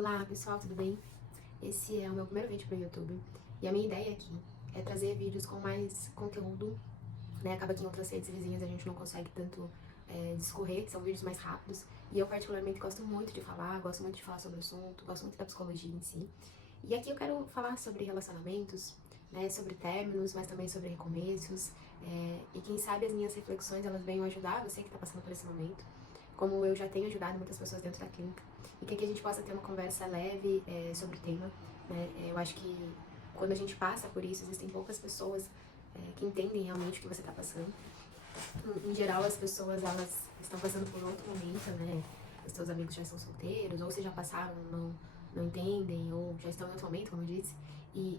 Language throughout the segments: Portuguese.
Olá pessoal, tudo bem? Esse é o meu primeiro vídeo para o YouTube e a minha ideia aqui é trazer vídeos com mais conteúdo, né? Acaba que em outras redes vizinhas a gente não consegue tanto discorrer, são vídeos mais rápidos e eu particularmente gosto muito de falar, gosto muito de falar sobre o assunto, gosto muito da psicologia em si. E aqui eu quero falar sobre relacionamentos, né? Sobre términos, mas também sobre recomeços e quem sabe as minhas reflexões elas venham ajudar você que está passando por esse momento, como eu já tenho ajudado muitas pessoas dentro da clínica, e que aqui a gente possa ter uma conversa leve sobre o tema, né? Eu acho que quando a gente passa por isso, existem poucas pessoas que entendem realmente o que você está passando. Em geral, as pessoas, elas estão passando por outro momento, né? Os seus amigos já estão solteiros, ou se já passaram, não entendem, ou já estão em outro momento, como eu disse. E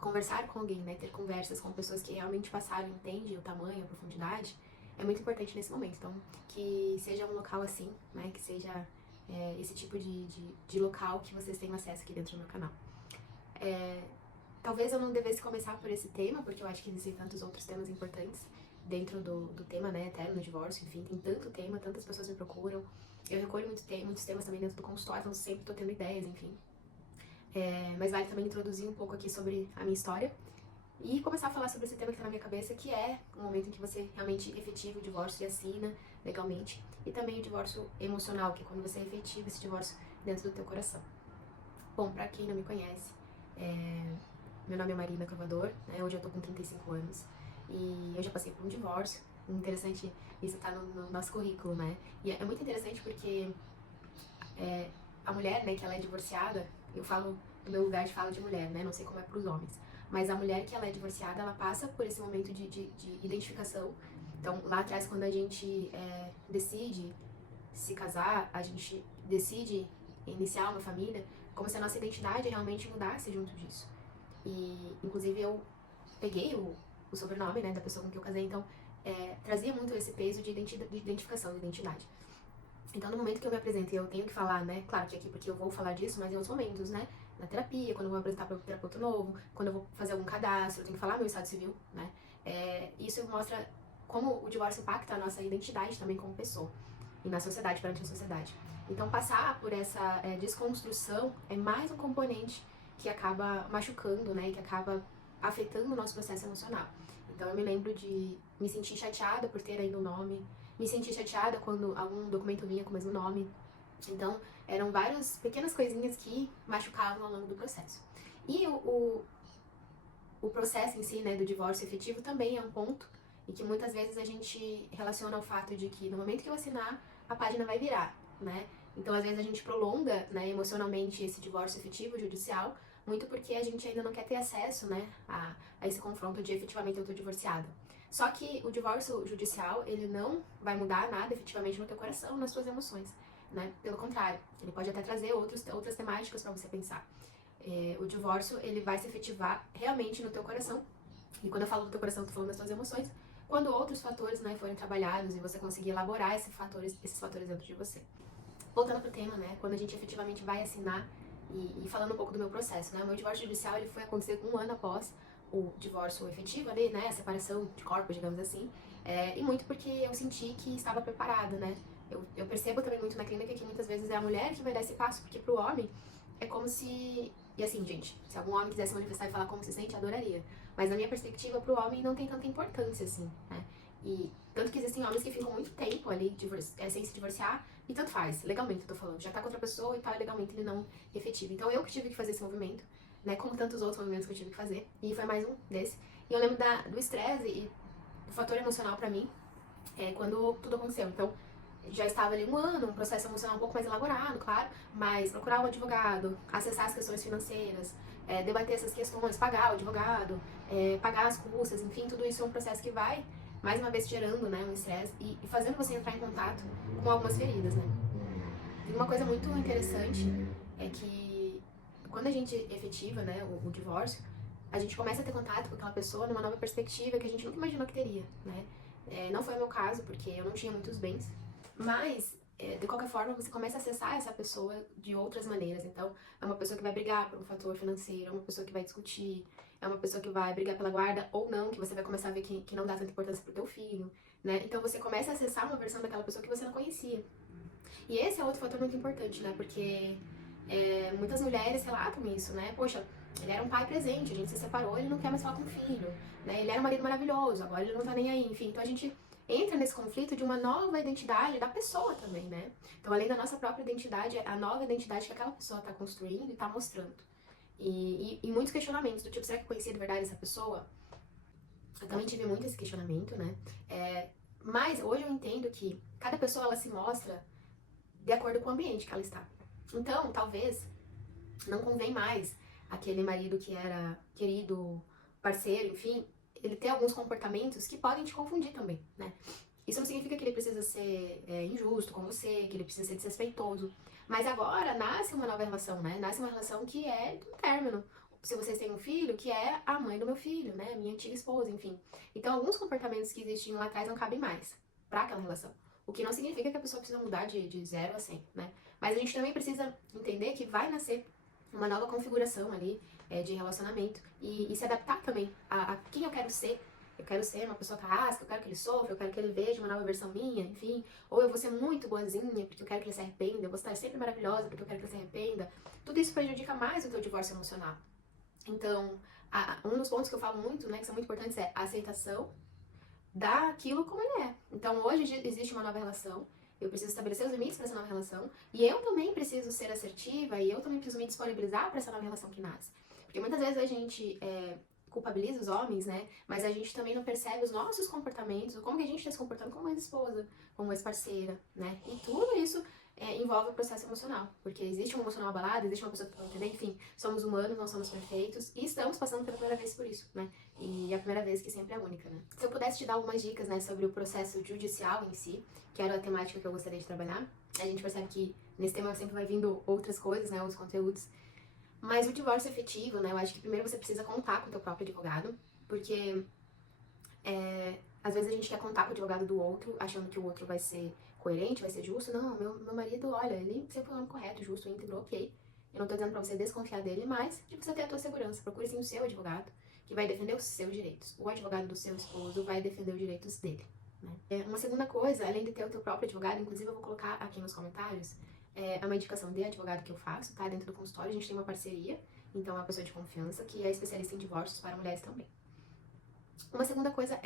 conversar com alguém, né? Ter conversas com pessoas que realmente passaram, entendem o tamanho, a profundidade, é muito importante nesse momento. Então, que seja um local assim, né? Que seja esse tipo de local que vocês tenham acesso aqui dentro do meu canal. Talvez eu não devesse começar por esse tema, porque eu acho que existem tantos outros temas importantes dentro do tema, né, término, divórcio, enfim, tem tanto tema, tantas pessoas me procuram. Eu recolho muitos temas também dentro do consultório, então sempre tô tendo ideias, enfim. Mas vale também introduzir um pouco aqui sobre a minha história e começar a falar sobre esse tema que tá na minha cabeça, que é o momento em que você realmente efetiva o divórcio e assina legalmente, e também o divórcio emocional, que é quando você efetiva esse divórcio dentro do teu coração. Bom, pra quem não me conhece, meu nome é Marina Cavador, né? Hoje eu tô com 35 anos e eu já passei por um divórcio. Interessante, isso tá no nosso currículo, né? E é muito interessante porque a mulher, né, que ela é divorciada, eu falo, no meu lugar de fala de mulher, né? Não sei como é pros homens, mas a mulher que ela é divorciada, ela passa por esse momento de identificação. Então, lá atrás, quando a gente decide se casar, a gente decide iniciar uma família, como se a nossa identidade realmente mudasse junto disso. E, inclusive, eu peguei o sobrenome, né, da pessoa com quem eu casei, então trazia muito esse peso de identificação, de identidade. Então, no momento que eu me apresento e eu tenho que falar, né, claro que aqui porque eu vou falar disso, mas em outros momentos, né, na terapia, quando eu vou apresentar para um terapeuta novo, quando eu vou fazer algum cadastro, eu tenho que falar meu estado civil, né, isso mostra como o divórcio impacta a nossa identidade também como pessoa e na sociedade, perante a sociedade. Então, passar por essa desconstrução é mais um componente que acaba machucando, né, que acaba afetando o nosso processo emocional. Então, eu me lembro de me sentir chateada por ter ainda o nome, me sentir chateada quando algum documento vinha com o mesmo nome. Então, eram várias pequenas coisinhas que machucavam ao longo do processo. E o processo em si, né, do divórcio efetivo também é um ponto e que muitas vezes a gente relaciona ao fato de que no momento que eu assinar, a página vai virar, né? Então, às vezes a gente prolonga, né, emocionalmente esse divórcio efetivo judicial, muito porque a gente ainda não quer ter acesso, né, a esse confronto de efetivamente eu tô divorciada. Só que o divórcio judicial, ele não vai mudar nada efetivamente no teu coração, nas tuas emoções, né? Pelo contrário, ele pode até trazer outras temáticas para você pensar. O divórcio, ele vai se efetivar realmente no teu coração. E quando eu falo do teu coração, eu tô falando das tuas emoções. Quando outros fatores, né, forem trabalhados e você conseguir elaborar esses fatores dentro de você. Voltando pro tema, né, quando a gente efetivamente vai assinar e falando um pouco do meu processo, né, o meu divórcio judicial, ele foi acontecer um ano após o divórcio efetivo ali, né, a separação de corpos, digamos assim, e muito porque eu senti que estava preparada, né. Eu percebo também muito na clínica que muitas vezes é a mulher que vai dar esse passo, porque pro homem é como se... E assim, gente, se algum homem quisesse manifestar e falar como se sente, adoraria. Mas na minha perspectiva, pro homem não tem tanta importância, assim, né? E tanto que existem homens que ficam muito tempo ali sem se divorciar, e tanto faz, legalmente eu tô falando. Já tá com outra pessoa e tá legalmente ele não efetivo. Então eu que tive que fazer esse movimento, né? Como tantos outros movimentos que eu tive que fazer. E foi mais um desse. E eu lembro do estresse e do fator emocional pra mim, quando tudo aconteceu. Então, já estava ali um ano, um processo emocional um pouco mais elaborado, claro, mas procurar o advogado, acessar as questões financeiras, debater essas questões, pagar o advogado, pagar as custas, enfim, tudo isso é um processo que vai, mais uma vez, gerando, né, um estresse e fazendo você entrar em contato com algumas feridas, né. E uma coisa muito interessante é que quando a gente efetiva, né, o divórcio, a gente começa a ter contato com aquela pessoa numa nova perspectiva que a gente nunca imaginou que teria, né. Não foi o meu caso, porque eu não tinha muitos bens, mas, de qualquer forma, você começa a acessar essa pessoa de outras maneiras. Então, é uma pessoa que vai brigar por um fator financeiro, é uma pessoa que vai discutir, é uma pessoa que vai brigar pela guarda ou não, que você vai começar a ver que não dá tanta importância pro teu filho, né? Então, você começa a acessar uma versão daquela pessoa que você não conhecia. E esse é outro fator muito importante, né? Porque Muitas mulheres relatam isso, né? Poxa, ele era um pai presente, a gente se separou, ele não quer mais falar com o filho, né? Ele era um marido maravilhoso, agora ele não tá nem aí, enfim. Então a gente entra nesse conflito de uma nova identidade da pessoa também, né? Então, além da nossa própria identidade, é a nova identidade que aquela pessoa tá construindo e tá mostrando. E muitos questionamentos do tipo, será que eu conheci de verdade essa pessoa? Eu também tive muito esse questionamento, né? Mas hoje eu entendo que cada pessoa, ela se mostra de acordo com o ambiente que ela está. Então, talvez, não convém mais aquele marido que era querido, parceiro, enfim, ele ter alguns comportamentos que podem te confundir também, né? Isso não significa que ele precisa ser injusto com você, que ele precisa ser desrespeitoso. Mas agora nasce uma nova relação, né? Nasce uma relação que é um término. Se vocês têm um filho, que é a mãe do meu filho, né? Minha antiga esposa, enfim. Então, alguns comportamentos que existiam lá atrás não cabem mais para aquela relação. O que não significa que a pessoa precisa mudar de 0 a 100, né? Mas a gente também precisa entender que vai nascer uma nova configuração ali de relacionamento e se adaptar também a quem eu quero ser. Eu quero ser uma pessoa carrasca, eu quero que ele sofra, eu quero que ele veja uma nova versão minha, enfim. Ou eu vou ser muito boazinha, porque eu quero que ele se arrependa, eu vou estar sempre maravilhosa, porque eu quero que ele se arrependa. Tudo isso prejudica mais o teu divórcio emocional. Então, um dos pontos que eu falo muito, né, que são muito importantes, é a aceitação daquilo como ele é. Então, hoje existe uma nova relação, eu preciso estabelecer os limites para essa nova relação, e eu também preciso ser assertiva, e eu também preciso me disponibilizar para essa nova relação que nasce. Porque muitas vezes a gente culpabiliza os homens, né? Mas a gente também não percebe os nossos comportamentos, como que a gente está se comportando como ex-esposa, como ex-parceira, né? E tudo isso envolve o processo emocional, porque existe um emocional abalado, existe uma pessoa que não entende, enfim, somos humanos, não somos perfeitos, e estamos passando pela primeira vez por isso, né? E a primeira vez que sempre é única, né? Se eu pudesse te dar algumas dicas, né, sobre o processo judicial em si, que era a temática que eu gostaria de trabalhar, a gente percebe que nesse tema sempre vai vindo outras coisas, né, outros conteúdos. Mas o divórcio efetivo, né, eu acho que primeiro você precisa contar com o teu próprio advogado, porque às vezes a gente quer contar com o advogado do outro, achando que o outro vai ser coerente, vai ser justo. Não, meu marido, olha, ele sempre foi um homem correto, justo, íntegro, ok. Eu não tô dizendo pra você desconfiar dele, mas de você ter a tua segurança. Procure sim o seu advogado, que vai defender os seus direitos. O advogado do seu esposo vai defender os direitos dele. Né? Uma segunda coisa, além de ter o teu próprio advogado, inclusive eu vou colocar aqui nos comentários, é uma indicação de advogado que eu faço, tá? Dentro do consultório a gente tem uma parceria, então é uma pessoa de confiança que é especialista em divórcios para mulheres também. Uma segunda coisa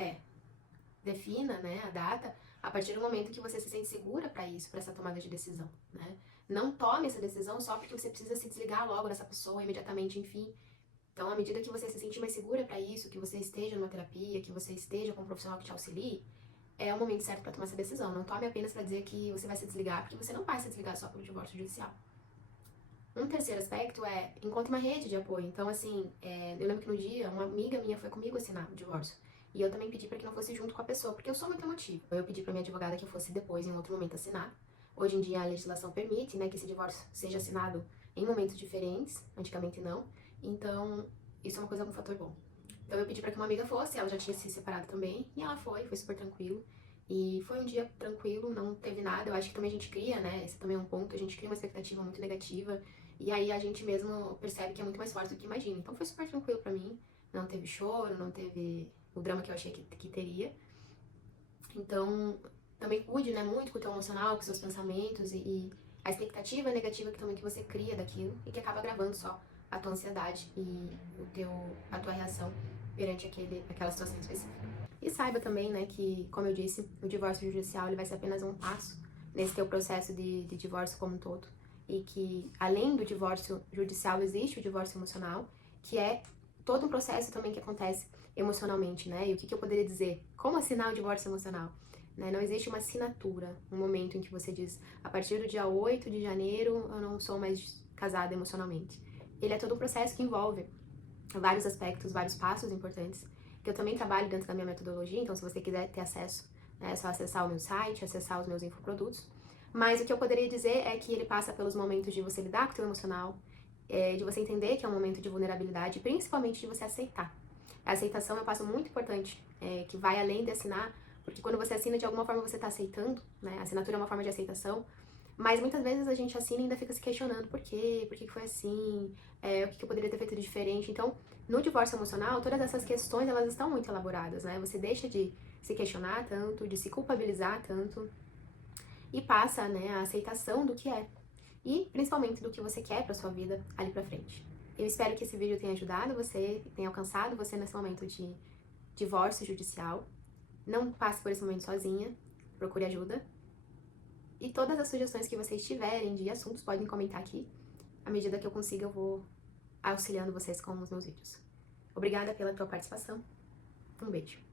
defina, né, a data a partir do momento que você se sente segura para isso, para essa tomada de decisão, né? Não tome essa decisão só porque você precisa se desligar logo dessa pessoa imediatamente, enfim. Então, à medida que você se sentir mais segura para isso, que você esteja numa terapia, que você esteja com um profissional que te auxilie, é o momento certo para tomar essa decisão. Não tome apenas para dizer que você vai se desligar, porque você não vai se desligar só pelo divórcio judicial. Um terceiro aspecto é encontre uma rede de apoio. Então, assim, eu lembro que no dia uma amiga minha foi comigo assinar o divórcio. E eu também pedi para que não fosse junto com a pessoa, porque eu sou muito emotiva. Eu pedi para minha advogada que eu fosse depois, em outro momento, assinar. Hoje em dia a legislação permite, né, que esse divórcio seja assinado em momentos diferentes, antigamente não. Então, isso é uma coisa, um fator bom. Então eu pedi para que uma amiga fosse, ela já tinha se separado também, e ela foi super tranquilo. E foi um dia tranquilo, não teve nada. Eu acho que também a gente cria, né, esse também é um ponto, a gente cria uma expectativa muito negativa. E aí a gente mesmo percebe que é muito mais forte do que imagina. Então foi super tranquilo pra mim. Não teve choro, não teve o drama que eu achei que teria. Então, também cuide, né, muito com o teu emocional, com os seus pensamentos e a expectativa negativa que também que você cria daquilo e que acaba gravando só a tua ansiedade e a tua reação perante aquela situação específica. E saiba também, né, que, como eu disse, o divórcio judicial ele vai ser apenas um passo nesse teu processo de divórcio como um todo. E que, além do divórcio judicial, existe o divórcio emocional, que é todo um processo também que acontece emocionalmente, né? E o que eu poderia dizer? Como assinar o divórcio emocional? Né? Não existe uma assinatura, um momento em que você diz, a partir do dia 8 de janeiro eu não sou mais casada emocionalmente. Ele é todo um processo que envolve vários aspectos, vários passos importantes, que eu também trabalho dentro da minha metodologia, então se você quiser ter acesso, é só acessar o meu site, acessar os meus infoprodutos. Mas o que eu poderia dizer é que ele passa pelos momentos de você lidar com o teu emocional, de você entender que é um momento de vulnerabilidade, e principalmente de você aceitar. A aceitação é um passo muito importante, que vai além de assinar, porque quando você assina, de alguma forma você está aceitando, né? A assinatura é uma forma de aceitação, mas muitas vezes a gente assina e ainda fica se questionando por que foi assim, o que eu poderia ter feito de diferente. Então, no divórcio emocional, todas essas questões, elas estão muito elaboradas, né? Você deixa de se questionar tanto, de se culpabilizar tanto, e passa, né, a aceitação do que é. e principalmente do que você quer pra sua vida ali pra frente. Eu espero que esse vídeo tenha ajudado você, tenha alcançado você nesse momento de divórcio judicial. Não passe por esse momento sozinha, procure ajuda. E todas as sugestões que vocês tiverem de assuntos podem comentar aqui. À medida que eu consiga, eu vou auxiliando vocês com os meus vídeos. Obrigada pela tua participação. Um beijo.